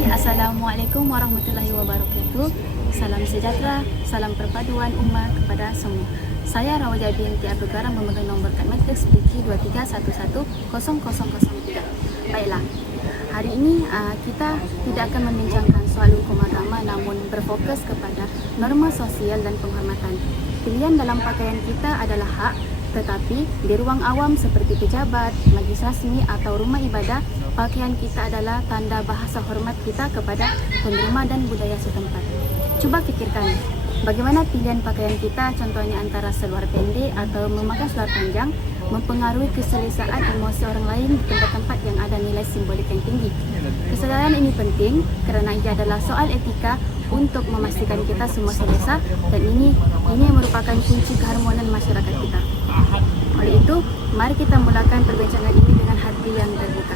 Hai, Assalamualaikum warahmatullahi wabarakatuh. Salam sejahtera, salam perpaduan umat kepada semua. Saya Rawaja binti Abdul Karam memegang nombor kad matriks PK23110003. Baiklah, hari ini kita tidak akan membincangkan soal hukum agama namun berfokus kepada norma sosial dan penghormatan. Pilihan dalam pakaian kita adalah hak, tetapi di ruang awam seperti pejabat, majlis rasmi atau rumah ibadah, pakaian kita adalah tanda bahasa hormat kita kepada penerima dan budaya setempat. Cuba fikirkan, bagaimana pilihan pakaian kita, contohnya antara seluar pendek atau memakai seluar panjang, mempengaruhi keselesaan emosi orang lain di tempat-tempat yang ada nilai simbolik yang tinggi. Kesadaran ini penting kerana ia adalah soal etika untuk memastikan kita semua selesa, dan ini merupakan kunci keharmonian masyarakat kita. Oleh itu, mari kita mulakan perbincangan ini dengan hati yang terbuka.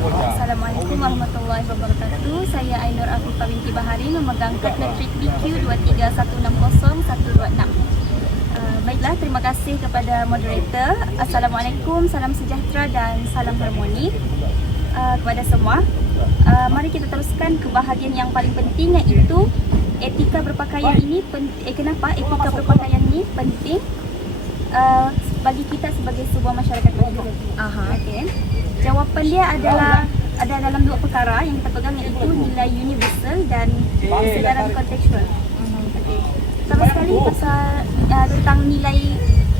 Assalamualaikum warahmatullahi wabarakatuh. Saya Ainur Afifah binti Bahari memegang kad matriks BQ23160126. Baiklah, terima kasih kepada moderator. Assalamualaikum, salam sejahtera dan salam harmoni kepada semua. Mari kita teruskan ke bahagian yang paling penting, iaitu etika berpakaian ini. Kenapa etika berpakaian ini penting bagi kita sebagai sebuah masyarakat bahagia? Okay. Jawapan dia adalah ada dalam dua perkara yang kita pegang, iaitu nilai universal dan kesedaran kontekstual. Okay. Pertama sekali pasal tentang nilai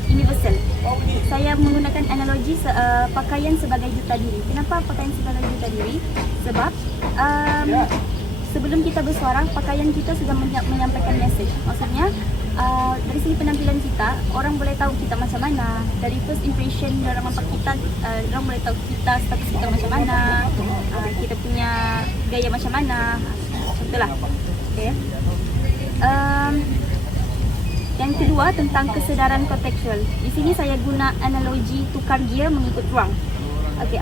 universal. Saya menggunakan analogi pakaian sebagai juta diri. Kenapa pakaian sebagai juta diri? Sebab sebelum kita bersuara, pakaian kita sudah menyampaikan message. Maksudnya dari segi penampilan kita, orang boleh tahu kita macam mana. Dari first impression orang nampak kita, orang boleh tahu kita, status kita macam mana, kita punya gaya macam mana. Contohlah. Okay. Yang kedua tentang kesedaran kontekstual. Di sini saya guna analogi tukar gear mengikut ruang. Okay.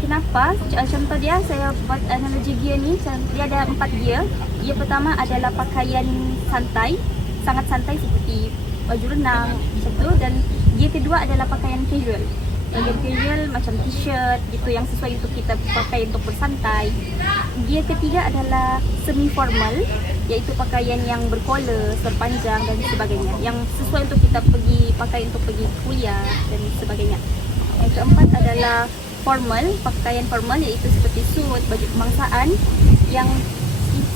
Kenapa? Contoh dia, saya buat analogi gear ni. Dia ada 4 gear. Gear pertama adalah pakaian santai, sangat santai seperti baju renang, macam tu. Dan gear kedua adalah pakaian casual. Gear casual macam t-shirt gitu, yang sesuai untuk kita pakai untuk bersantai. Gear ketiga adalah semi formal, iaitu pakaian yang berkollar, terpanjang dan sebagainya, yang sesuai untuk kita pakai untuk pergi kuliah dan sebagainya. Yang keempat adalah formal, pakaian formal, iaitu seperti suit, baju kebangsaan yang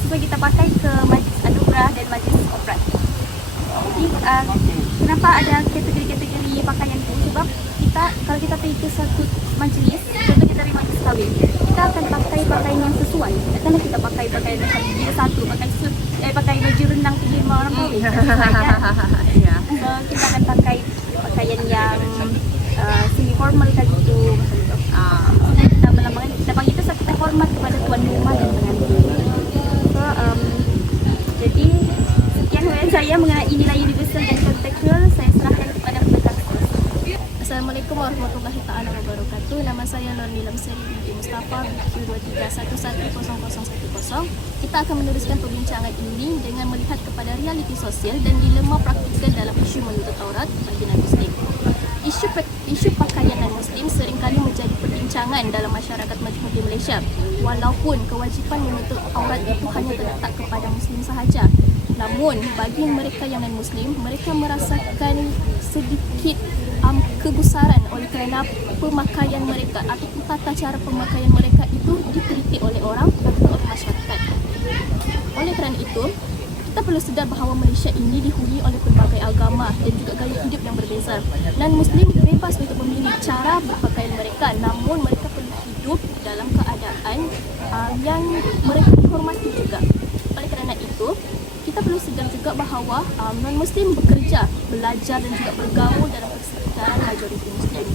supaya kita pakai ke majlis anugerah dan majlis opera. Jadi kenapa ada kategori-kategori pakaian itu? Sebab kalau kita pergi ke satu majlis, contoh kita pergi majlis kahwin, kita akan pakai pakaian yang sesuai. Takkanlah kita pakai pakaian macam dia satu, pakai suit, pakai baju renang pergi rumah orang kahwin. So kita akan pakai pakaian yang semi formal tadi tu, macam tu. Kita melambangkan, kita bagi itu kita hormat kepada tuan rumah dan pengantin. So jadi sekian huraian saya mengenai nilai universal dan kontekstual. Saya serahkan kepada pendatang. Assalamualaikum warahmatullahi wabarakatuh. Nama saya Nur Nilam Seri binti Mustafa BQ23110010. Kita akan meneruskan perbincangan ini dengan melihat kepada realiti sosial dan dilema praktikal dalam isu menuntut aurat bagi non-Muslim. Isu pakaian non-Muslim seringkali menjadi perbincangan dalam masyarakat majmuk di Malaysia, walaupun kewajipan menutup aurat itu hanya terletak kepada Muslim sahaja. Namun bagi mereka yang non-Muslim, mereka merasakan sedikit kegusaran oleh kerana pemakaian mereka atau tata cara pemakaian mereka itu dikritik oleh orang atau oleh masyarakat. Oleh kerana itu, kita perlu sedar bahawa Malaysia ini dihuni oleh pelbagai agama dan juga gaya hidup yang berbeza. Non-Muslim bebas untuk memilih cara berpakaian mereka, namun mereka perlu hidup dalam keadaan yang mereka dihormati juga. Oleh kerana itu, kita perlu sedar juga bahawa non-Muslim bekerja, belajar dan juga bergaul dalam persekitaran majoriti Muslim.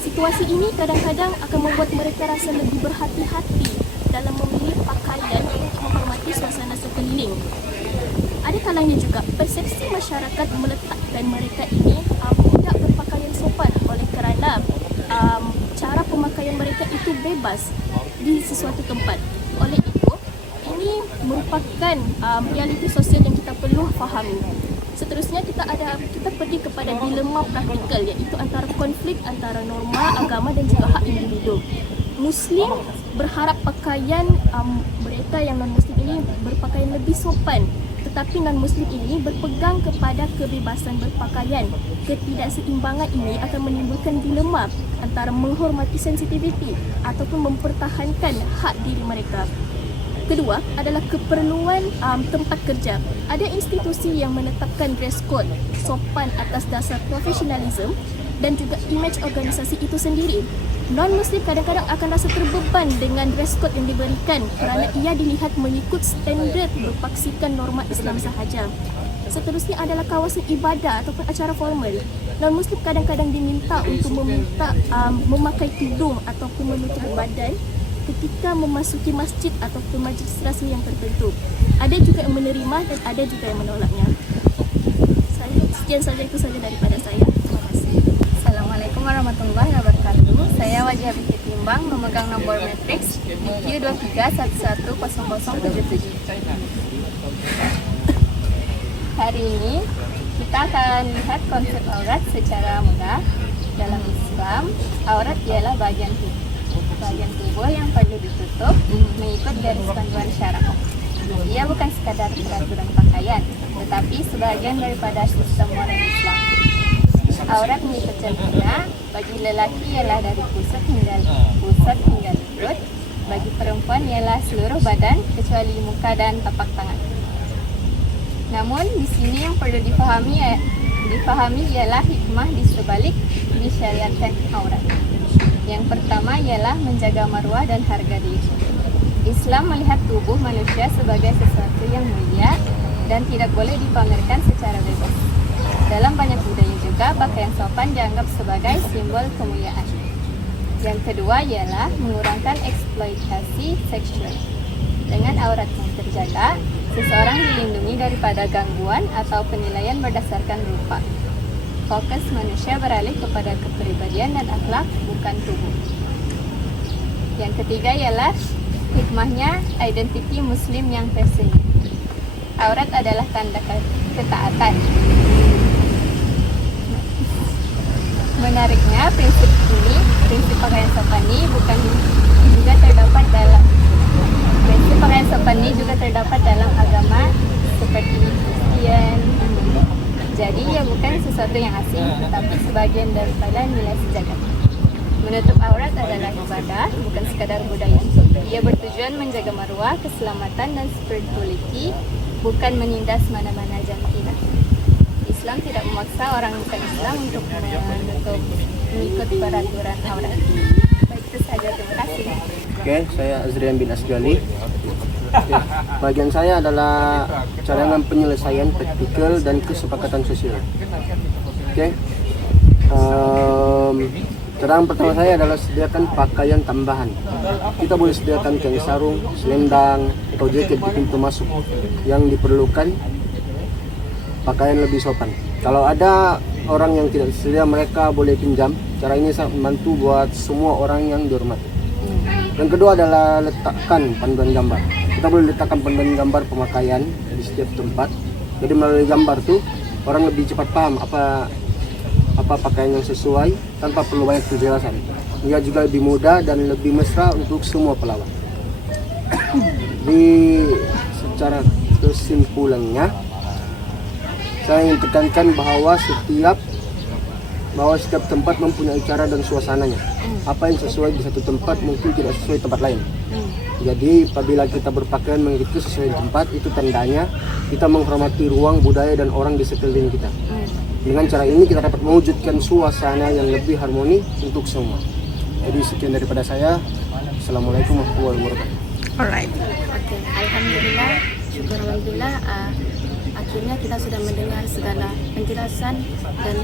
Situasi ini kadang-kadang akan membuat mereka rasa lebih berhati-hati dalam memilih pakaian untuk menghormati suasana sekeliling. Ada kalanya juga persepsi masyarakat meletakkan mereka ini tidak berpakaian sopan oleh kerana cara pemakaian mereka itu bebas di sesuatu tempat. Oleh itu, ini merupakan realiti sosial yang kita perlu fahami. Seterusnya kita pergi kepada dilema praktikal, iaitu antara konflik antara norma, agama dan juga hak individu. Muslim berharap pakaian mereka yang non-Muslim ini berpakaian lebih sopan, tetapi non-Muslim ini berpegang kepada kebebasan berpakaian. Ketidakseimbangan ini akan menimbulkan dilema antara menghormati sensitiviti ataupun mempertahankan hak diri mereka. Kedua adalah keperluan tempat kerja. Ada institusi yang menetapkan dress code sopan atas dasar profesionalism dan juga imej organisasi itu sendiri. Non-Muslim kadang-kadang akan rasa terbeban dengan dress code yang diberikan kerana ia dilihat mengikut standard berpaksikan norma Islam sahaja. Seterusnya adalah kawasan ibadah ataupun acara formal. Non-Muslim kadang-kadang diminta untuk memakai tudung ataupun menutup badan ketika memasuki masjid ataupun majlis rasmi yang tertentu. Ada juga yang menerima dan ada juga yang menolaknya. Sekian saja, itu saja daripada saya. Terima kasih. Assalamualaikum warahmatullahi wabarakatuh. Saya Wajah Binti Timbang, memegang nomor matriks DQ23110077. Hari ini kita akan lihat konsep aurat secara mudah. Dalam Islam, aurat ialah bagian tubuh yang perlu ditutup mengikut garis panduan syara. Ia bukan sekadar peraturan pakaian, tetapi sebahagian daripada sistem moral Islam. Aurat mengikut jantungnya, bagi lelaki ialah dari pusat hingga lutut, bagi perempuan ialah seluruh badan kecuali muka dan tapak tangan. Namun di sini yang perlu difahami ialah hikmah di sebalik disyariatkan aurat. Yang pertama ialah menjaga maruah dan harga diri. Islam melihat tubuh manusia sebagai sesuatu yang mulia dan tidak boleh dipamerkan secara bebas. Dalam banyak budaya juga, pakaian sopan dianggap sebagai simbol kemuliaan. Yang kedua ialah mengurangkan eksploitasi seksual. Dengan aurat yang terjaga, seseorang dilindungi daripada gangguan atau penilaian berdasarkan rupa. Fokus manusia beralih kepada kepribadian dan akhlak, bukan tubuh. Yang ketiga ialah hikmahnya identiti Muslim yang tersendiri. Aurat adalah tanda ketaatan. Menariknya, prinsip pakaian sopan ini juga terdapat dalam agama seperti Kristen. Jadi ia bukan sesuatu yang asing, tetapi sebagian daripada nilai sejagat. Menutup aurat adalah ibadah, bukan sekadar budaya. Ia bertujuan menjaga maruah, keselamatan dan spirituality, bukan menindas mana-mana jantina. Islam tidak memaksa orang bukan Islam untuk mengikut peraturan aurat. Baik, itu saja. Terima kasih. Oke, saya Azrian bin Asgali. Bagian saya adalah cadangan penyelesaian praktikal dan kesepakatan sosial. Cadangan pertama saya adalah sediakan pakaian tambahan. Kita boleh sediakan kain sarung, selendang, atau jaket di pintu masuk yang diperlukan pakaian lebih sopan. Kalau ada orang yang tidak sedia, mereka boleh pinjam. Cara ini sangat membantu buat semua orang yang dihormati. Yang kedua adalah letakkan panduan gambar. Kita boleh letakkan panduan gambar pemakaian di setiap tempat. Jadi melalui gambar tuh orang lebih cepat paham apa pakaian yang sesuai tanpa perlu banyak penjelasan. Ia juga lebih mudah dan lebih mesra untuk semua pelawak. Di secara kesimpulannya, saya ingin tekankan bahwa setiap tempat mempunyai cara dan suasananya. Apa yang sesuai di satu tempat mungkin tidak sesuai tempat lain. Jadi apabila kita berpakaian mengikuti sesuai tempat, itu tandanya kita menghormati ruang, budaya dan orang di sekeliling kita. Dengan cara ini kita dapat mewujudkan suasana yang lebih harmoni untuk semua. Jadi sekian daripada saya. Assalamualaikum warahmatullahi wabarakatuh. Alright. Oke, alhamdulillah, syukur alhamdulillah. Akhirnya kita sudah mendengar segala penjelasan dan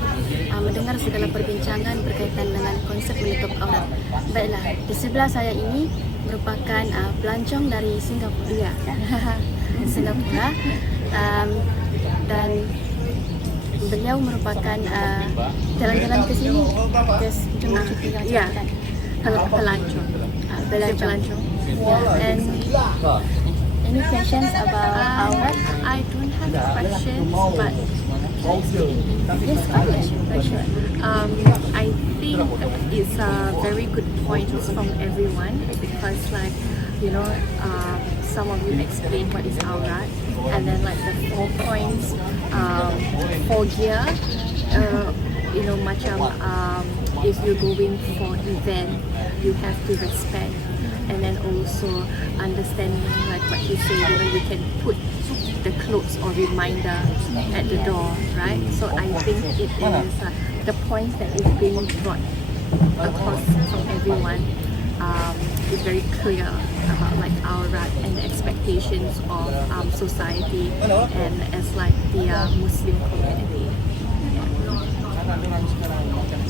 mendengar segala perbincangan berkaitan dengan konsep menutup aurat. Baiklah, di sebelah saya ini merupakan pelancong dari Singapura. Singapura, dan beliau merupakan jalan-jalan ke sini, cuma cuti pelancong. Any questions about our? I don't have questions, but Yes, sure. I think it's a very good point from everyone because, like, you know, some of you explained what is aurat, and then like the 4 points, 4 gear, you know, macam if you're going for event, you have to respect, and then also understanding like what you say, you know, you can put the clothes or reminder at the door, right? So I think it is the points that is being brought across from everyone is very clear about like our right and the expectations of society and as like the Muslim community.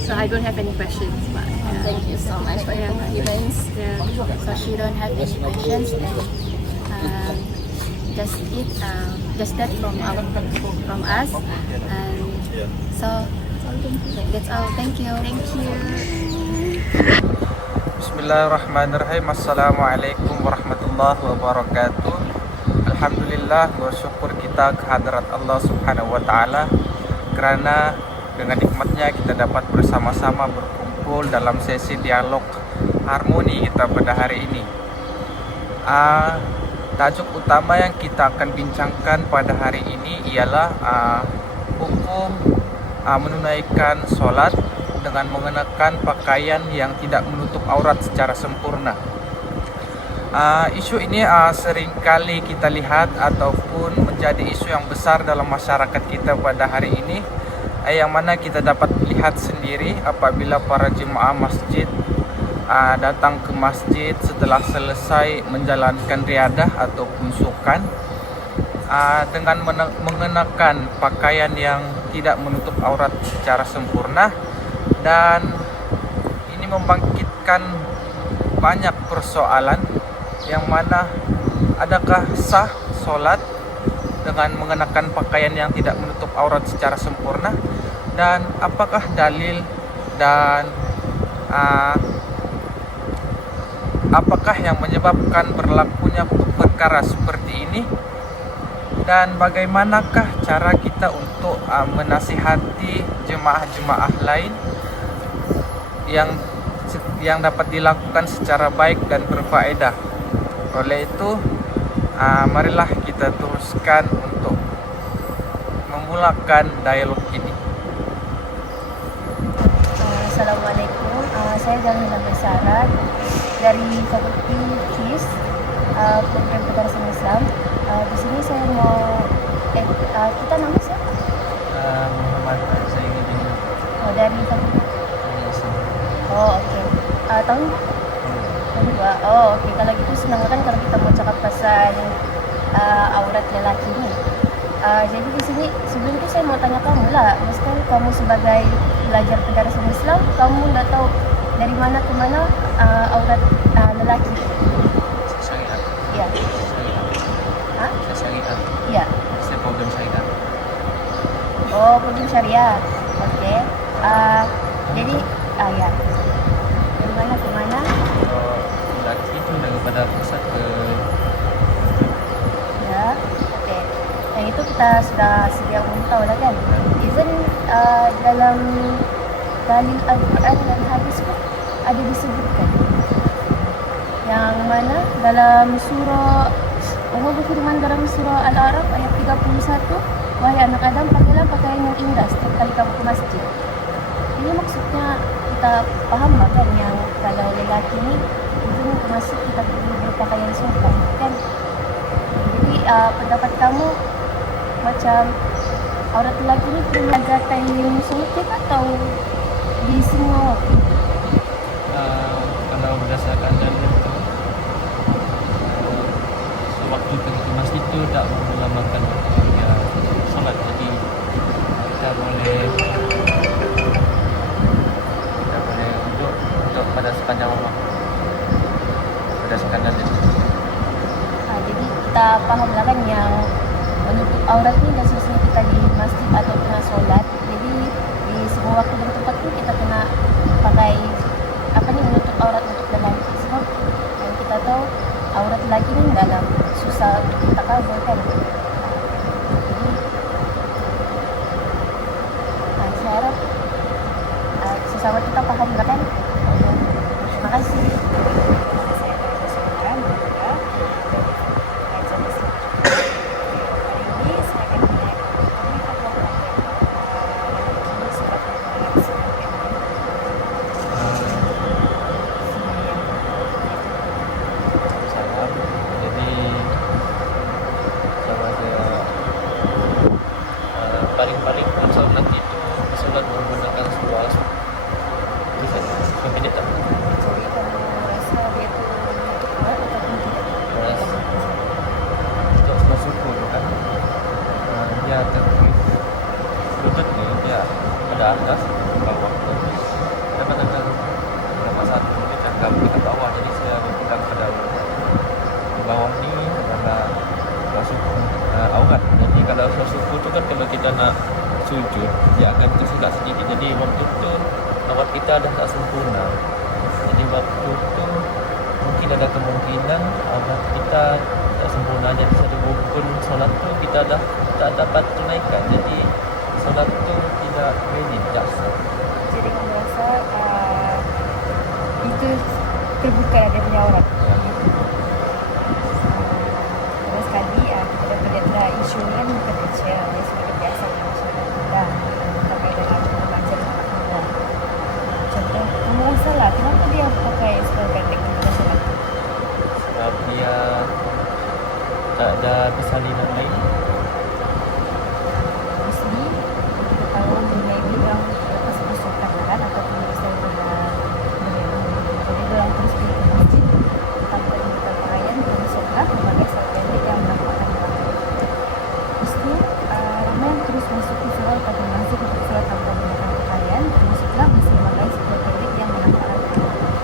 So I don't have any questions, but Thank you so much for your arguments. So she don't have any questions. Then just that from us, and so that's all. Thank you. Bismillahirrahmanirrahim. Assalamualaikum warahmatullahi wabarakatuh. Alhamdulillah, bersyukur kita kehadrat Allah Subhanahu wa taala kerana dengan nikmatnya kita dapat bersama-sama berkumpul dalam sesi dialog harmoni kita pada hari ini. Tajuk utama yang kita akan bincangkan pada hari ini ialah hukum menunaikan solat dengan mengenakan pakaian yang tidak menutup aurat secara sempurna. Isu ini seringkali kita lihat ataupun menjadi isu yang besar dalam masyarakat kita pada hari ini, yang mana kita dapat lihat sendiri apabila para jemaah masjid datang ke masjid setelah selesai menjalankan riadah ataupun sukan dengan mengenakan pakaian yang tidak menutup aurat secara sempurna, dan ini membangkitkan banyak persoalan yang mana adakah sah solat dengan mengenakan pakaian yang tidak menutup aurat secara sempurna, dan apakah dalil dan apakah yang menyebabkan berlakunya perkara seperti ini, dan bagaimanakah cara kita untuk menasihati jemaah-jemaah lain yang dapat dilakukan secara baik dan berfaedah. Oleh itu, marilah kita teruskan untuk memulakan dialog ini. Assalamualaikum. Saya Jamila Bersyarat dari Fakulti FIS, Program Kedarasan Islam. Di sini saya mau kita nama siapa? Muhammad Zaini bin Dari Fakulti. Oh, oke. Tahun 2. Oh, oke. Kalau gitu senang kan kalau kita mau cakap pasal aurat lelaki ni. Jadi di sini sebelum itu saya mau tanya kamu lah, mesti kamu sebagai pelajar kedarasan Islam, kamu dah tahu dari mana ke mana aurat lelaki? Syariat. Ya. Hah? Syariat. Ya. Saya program syariat. Oh, program syariah. Oke. Jadi ya. Dari mana ke mana? Lelaki itu daripada pusat ke Ya. Oke. Yang itu kita sudah sedia umum tahu lah kan. Even dalam dalil Al-Quran dan hadis pun ada disebutkan. Yang mana dalam surah Allah berfirman dalam surah Al-A'raf ayat 31, wahai anak Adam, pakailah pakaian yang indah setiap kali kamu ke masjid. Ini maksudnya kita paham kan yang kalau lelaki ni itu ke masjid kita perlu berpakaian sopan kan. Jadi pendapat kamu macam aurat lelaki ni perlu ada time suntik atau di semua waktu? Kalau berdasarkan dalil itu, sewaktu pergi ke masjid itu tak melambangkan waktunya solat, jadi kita boleh untuk pada sepanjang waktu berdasarkan dalil. Jadi kita paham lah kan yang menutup aurat ni dan sesuai kita di masjid atau kena solat. Jadi di semua waktu dan tempat pun kita kena pakai menutup aurat untuk lelaki. Sebab yang kita tahu aurat lagi ni dalam susah kita cover kan. Jadi saya harap sesama kita paham kan. Terima kasih. Saya dari Sumatera juga. Hari ini saya akan Salam. Jadi sama saya paling-paling sholat itu sholat menggunakan suara bisa pendek tak? jadi kamu rasa dia tu menutup aurat ataupun tidak? Untuk sholat suku tu kan dia tertulis lutut ni dia pada atas bawah tu dapat ada nama satu dia cakap dekat bawah, jadi saya pegang pada bawah ni adalah sholat suku aurat. Jadi kalau sholat suku tu kan kalau kita nak sujud dia akan tersekat sedikit, jadi waktu tu aurat kita dah tak sempurna. Jadi waktu tu mungkin ada kemungkinan aurat kita tak sempurna, jadi satu rukun solat tu kita dah tak dapat tunaikan, jadi solat tu tidak valid, tak sah. Jadi kamu rasa itu terbuka dia punya aurat. Terus sekali kita dapat lihatlah isu ni kan bukan kecil, dia sudah biasa dalam masyarakat kita, sampai dalam remaja dan anak muda. Contoh, kamu rasa lah kenapa dia pakai seluar pendek ketika solat? Sebab dia tak ada persalinan lain. Mesti kita tahu mengenai bidang lepas masuk kanalan ataupun bisa dengan jadi dalam terus di masjid tanpa diminta pakaian dan solat memakai seluar pendek yang menampakkan belakang. Mesti ramai yang terus masuk ke solat pada masjid untuk solat tanpa menggunakan pakaian, termasuklah masih memakai seluar pendek yang menampakkan belakang.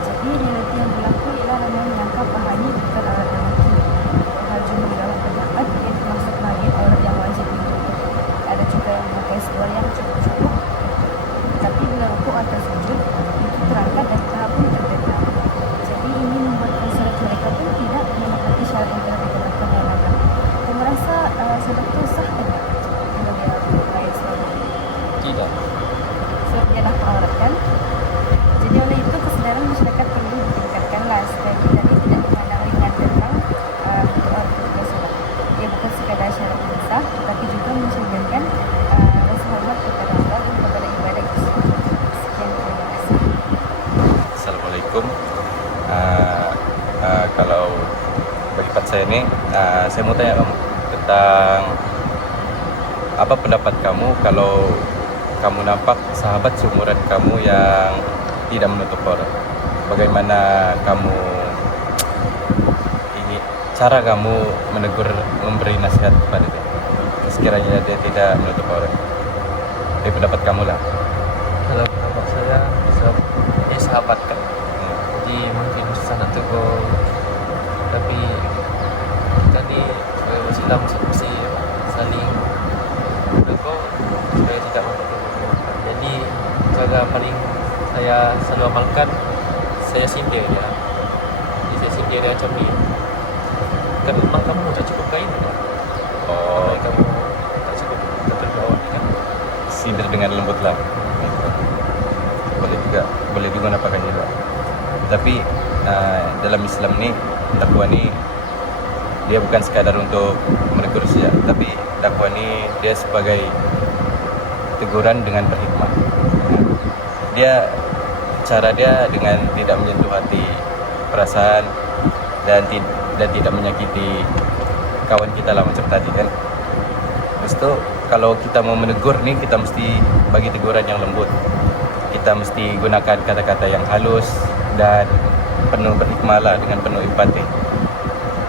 Jadi realiti yang berlaku ialah ramai menyangka paha ini bukan aurat lelaki. Hal jumlah dalam pendapat ia termasuk bahagian aurat yang wajib ditutup. Ada juga yang memakai seluar yang cukup, tapi bila rukuk atau sujud itu terangkat dan paha pun terbenam. Jadi ini membuatkan solat mereka pun tidak menepati syarat yang telah ditetapkan dalam agama. Kamu rasa solat itu sah tidak kalau dia memakai seluar? Tidak. Sebab dia dah auratkan. Jadi oleh itu kesedaran masyarakat perlu ditingkatkanlah supaya kita ini tidak memandang ringan tentang bentuk aurat ketika solat. Dia bukan sekadar syarat yang sah, tetapi juga mencerminkan rasa hormat kepada Allah dan kepada ibadah itu sendiri. Sekian, terima kasih. Assalamualaikum. Kalau bagi part saya ni, saya mau tanya kamu tentang apa pendapat kamu kalau kamu nampak sahabat seumuran kamu yang tidak menutup aurat. Bagaimana kamu cara kamu menegur, memberi nasihat kepada dia sekiranya dia tidak menutup aurat? Dari pendapat kamu lah. Kalau pendapat saya, sebab dia sahabat kan, jadi mungkin susah nak tegur, tapi tadi sebagai Islam mesti saling tegur supaya tidak mempertemukan. Jadi cara paling saya selalu amalkan, saya sindir dia. Jadi saya sindir dia macam ni, kan rumah kamu tak cukup kain kan? Oh, Kamu tak cukup betul bawah kan? sindir dengan lembut lah. Boleh juga nampakkan juga. Tapi dalam Islam ni, dakwah ni dia bukan sekadar untuk menegur saja, tapi dakwah ni dia sebagai teguran dengan berhikmah. Cara dia dengan tidak menyentuh hati, perasaan dan tidak menyakiti kawan kita lah macam tadi kan. Lepas tu kalau kita mau menegur ni, kita mesti bagi teguran yang lembut. Kita mesti gunakan kata-kata yang halus dan penuh berhikmah lah, dengan penuh empati.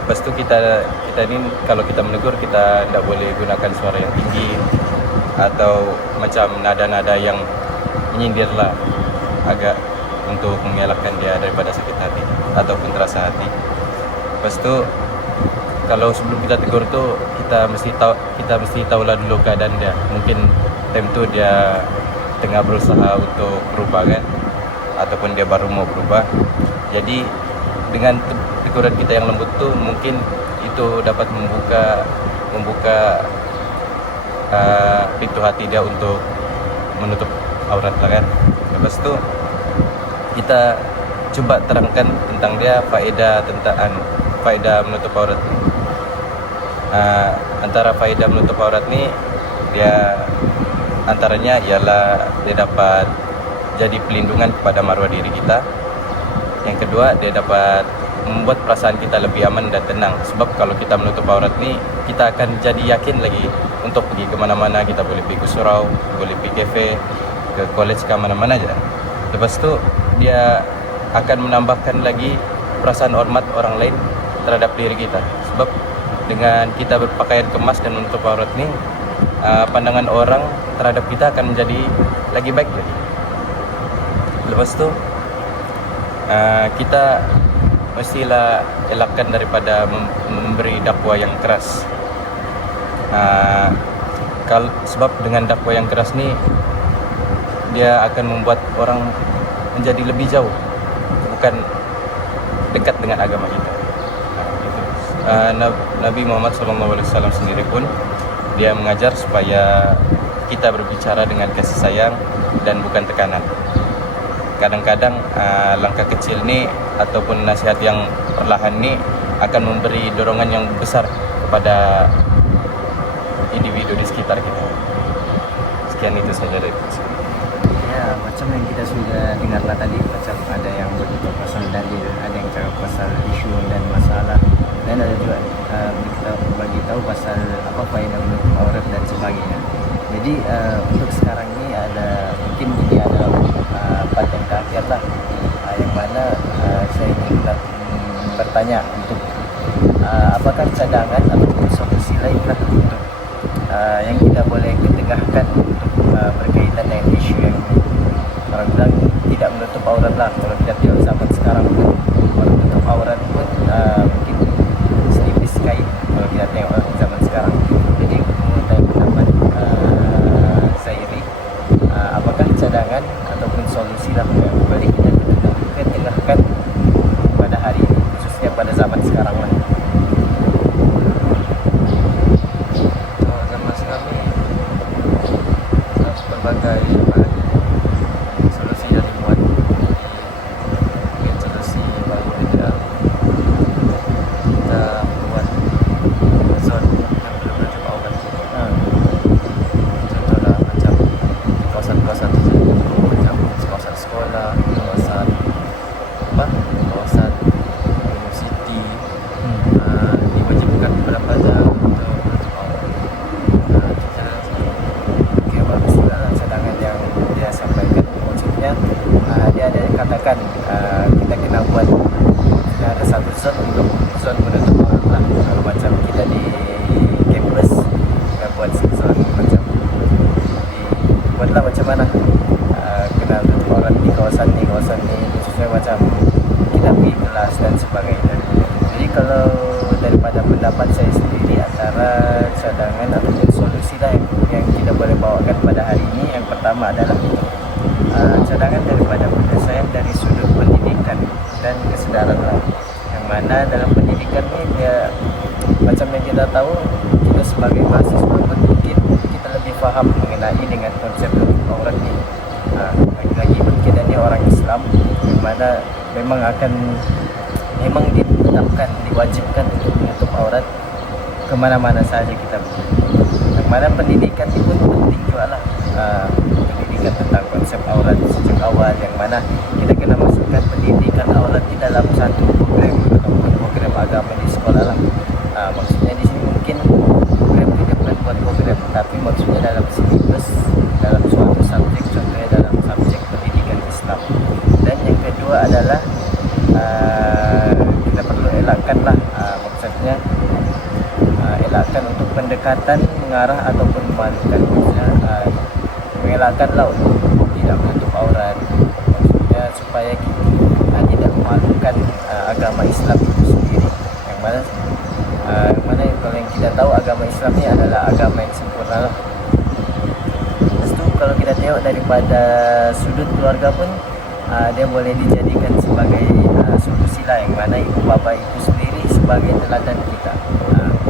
Lepas tu kita ni kalau kita menegur, kita tidak boleh gunakan suara yang tinggi atau macam nada-nada yang menyindir lah, agak untuk mengelakkan dia daripada sakit hati ataupun terasa hati. Lepas tu kalau sebelum kita tegur tu, kita mesti tahulah dulu keadaan dia. Mungkin time tu dia tengah berusaha untuk berubah kan, ataupun dia baru mau berubah. Jadi dengan teguran kita yang lembut tuh mungkin itu dapat membuka pintu hati dia untuk menutup aurat lah kan. Lepas itu kita coba terangkan tentang dia faedah menutup aurat. Antara faedah menutup aurat nih dia antaranya ialah dia dapat jadi pelindungan kepada marwah diri kita. Yang kedua, dia dapat membuat perasaan kita lebih aman dan tenang. Sebab kalau kita menutup aurat nih, kita akan jadi yakin lagi untuk pergi kemana-mana. Kita boleh pergi ke surau, boleh pergi kafe, ke college, ke mana-mana aja. Lepas itu dia akan menambahkan lagi perasaan hormat orang lain terhadap diri kita. Sebab dengan kita berpakaian kemas dan menutup aurat nih, pandangan orang terhadap kita akan menjadi lagi baik lagi. Lepas itu kita mestilah elakkan daripada memberi dakwah yang keras. Sebab dengan dakwah yang keras ni dia akan membuat orang menjadi lebih jauh, bukan dekat dengan agama kita. Nabi Muhammad SAW sendiri pun dia mengajar supaya kita berbicara dengan kasih sayang dan bukan tekanan. Kadang-kadang langkah kecil ni ataupun nasihat yang perlahan ni akan memberi dorongan yang besar kepada individu di sekitar kita. Sekian itu saja dari saya. Ya, macam yang kita sudah dengarlah tadi, macam ada yang berbicara pasal dalil, ada yang cakap pasal isu dan masalah, dan ada juga kita bagi tahu pasal apa faedah menutup aurat dan sebagainya. Jadi untuk sekarang ini mungkin ini ada part yang terakhir lah, yang mana saya ingin bertanya untuk apakah cadangan atau solusi lain lah untuk yang kita boleh ketengahkan untuk berkaitan dengan isu yang orang bilang tidak menutup aurat lah. Kalau kita tengok zaman sekarang pun orang menutup aurat pun mungkin sedikit kain kalau kita tengok zaman sekarang. Jadi menurut saya pendapat Zairi, apakah cadangan ataupun solusi lah yang boleh kita ketengahkan pada hari ini, khususnya pada zaman sekarang lah. Zaman sekarang ni berbagai solusi dah dibuat. Mungkin solusi baru kita buat zon yang belum menutup aurat. Contohlah macam kawasan-kawasan tertentu, macam kawasan sekolah, kawasan universiti, diwajibkan kepada pelajar untuk menutup aurat. Okay, bagus juga lah cadangan yang dia sampaikan. Maksudnya dia ada katakan kita kena buat ada satu zon untuk zon menutup aurat lah. Kalau macam kita di kampus kita buat zon macam buatlah macam mana kena tutup aurat di kawasan ni khususnya macam kita pergi kelas dan sebagainya. Jadi kalau daripada pendapat saya sendiri, antara cadangan ataupun solusi lah yang kita boleh bawakan pada hari ini, yang pertama adalah cadangan daripada penyelesaian dari sudut pendidikan dan kesedaran lah. Yang mana dalam pendidikan ni dia macam yang kita tahu, kita sebagai mahasiswa pun mungkin kita lebih faham mengenai dengan konsep menutup aurat ni. Lagi-lagi pun kita ni orang Islam, yang mana memang ditetapkan, diwajibkan untuk menutup aurat kemana-mana saja kita pergi. Yang mana pendidikan itu pun penting juga lah, pendidikan tentang konsep aurat sejak awal, yang mana kita kena masukkan pendidikan aurat di dalam satu program ataupun program agama di sekolah lah. Maksudnya di sini mungkin program itu bukan buat program, tapi maksudnya dalam silibus, dalam suatu subjek, contohnya dalam subjek pendidikan Islam. Dan yang kedua adalah kita perlu elakkanlah, maksudnya elakkan untuk pendekatan mengarah ataupun memalukan, maksudnya mengelakkanlah untuk tidak menutup aurat, maksudnya supaya kita tidak memalukan agama Islam itu sendiri, yang mana kalau yang kita tahu agama Islam ini adalah agama yang sempurna lah. Lepas itu kalau kita tengok daripada sudut keluarga pun dia boleh dijadikan sebagai solusi lah Pancasila, yang mana ibu bapa itu sendiri sebagai teladan kita.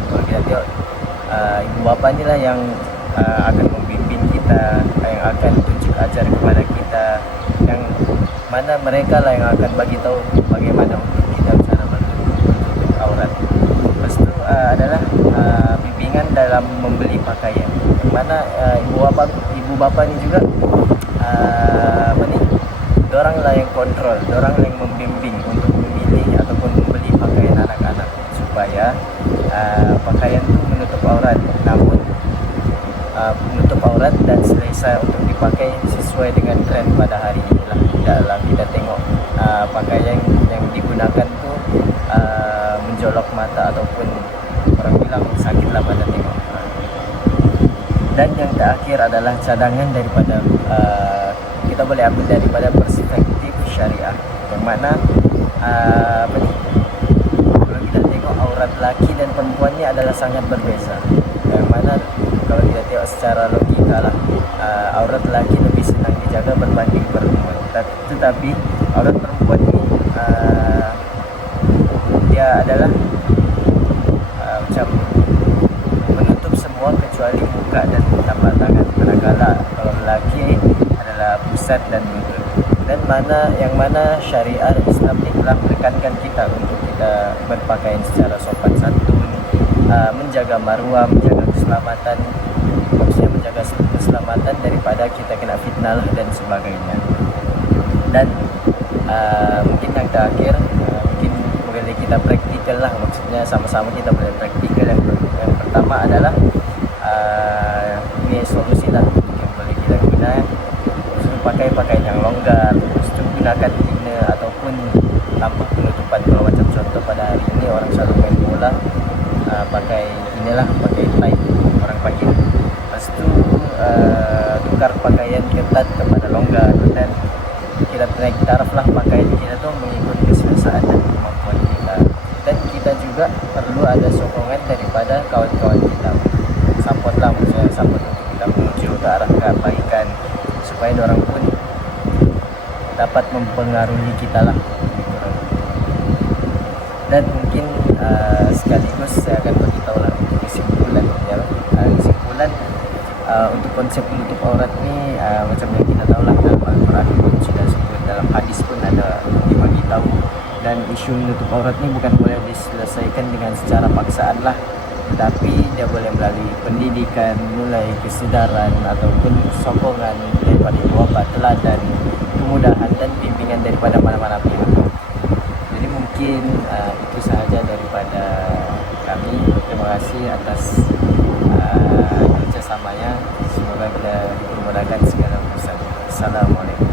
Kalau kita tengok, ibu bapa inilah yang akan membimbing kita, yang akan tunjuk ajar kepada kita, yang mana mereka lah yang akan bagi tahu bagaimana untuk kita cara menutup aurat. Lepas itu adalah bimbingan dalam membeli pakaian, yang mana ibu bapa ni juga dorang lah yang kontrol, dorang yang membimbing untuk memilih ataupun membeli pakaian anak-anak supaya pakaian itu menutup aurat, namun menutup aurat dan selesa untuk dipakai sesuai dengan tren pada hari ini lah. Tidaklah kita tengok pakaian yang digunakan tu menjolok mata ataupun orang bilang sakitlah pada tengok. Dan yang terakhir adalah cadangan daripada kita boleh ambil daripada perspektif syariah, yang mana kalau kita tengok aurat laki dan perempuan ni adalah sangat berbeza, yang mana kalau kita tengok secara logika lah, aurat laki lebih senang dijaga berbanding perempuan, tetapi aurat perempuan ni dia adalah macam menutup semua kecuali muka dan tapak tangan, manakala kalau lelaki adalah pusat dan lutut. Dan yang mana syariat Islam ini telah menekankan kita untuk kita berpakaian secara sopan santun, menjaga maruah, menjaga keselamatan, maksudnya menjaga keselamatan daripada kita kena fitnah dan sebagainya. Dan mungkin yang terakhir, mungkin boleh kita praktikal lah, maksudnya sama-sama kita boleh praktikal. Yang pertama adalah ini solusi lah yang boleh kita guna, pakai pakaian yang longgar, gunakan inner ataupun tanpa penutupan. Kalau macam contoh pada hari ini orang selalu main bola, pakai inilah, pakai tight orang panggil. Lepas tu tukar pakaian ketat kepada longgar, dan kita naik taraf lah pakaian kita tu mengikut keselesaan dan kemampuan kita. Dan kita juga perlu ada sokongan daripada kawan-kawan kita, support lah, maksudnya support untuk kita menuju ke arah kebaikan, supaya orang pun dapat mempengaruhi kita lah. Dan mungkin sekaligus saya akan beritahu lah untuk kesimpulan ya. Kesimpulan untuk konsep menutup aurat ni, macam yang kita tahu lah, dalam Al-Quran pun sudah sebut, dalam hadis pun ada dibagi tahu. Dan isu menutup aurat ni bukan boleh diselesaikan dengan secara paksaan lah, tetapi dia boleh melalui pendidikan, mulai kesedaran ataupun sokongan daripada ibu bapa, teladan, kemudahan dan bimbingan daripada mana-mana pihak. Jadi mungkin itu sahaja daripada kami. Terima kasih atas kerjasamanya. Semoga kita dipermudahkan segala urusan. Assalamualaikum.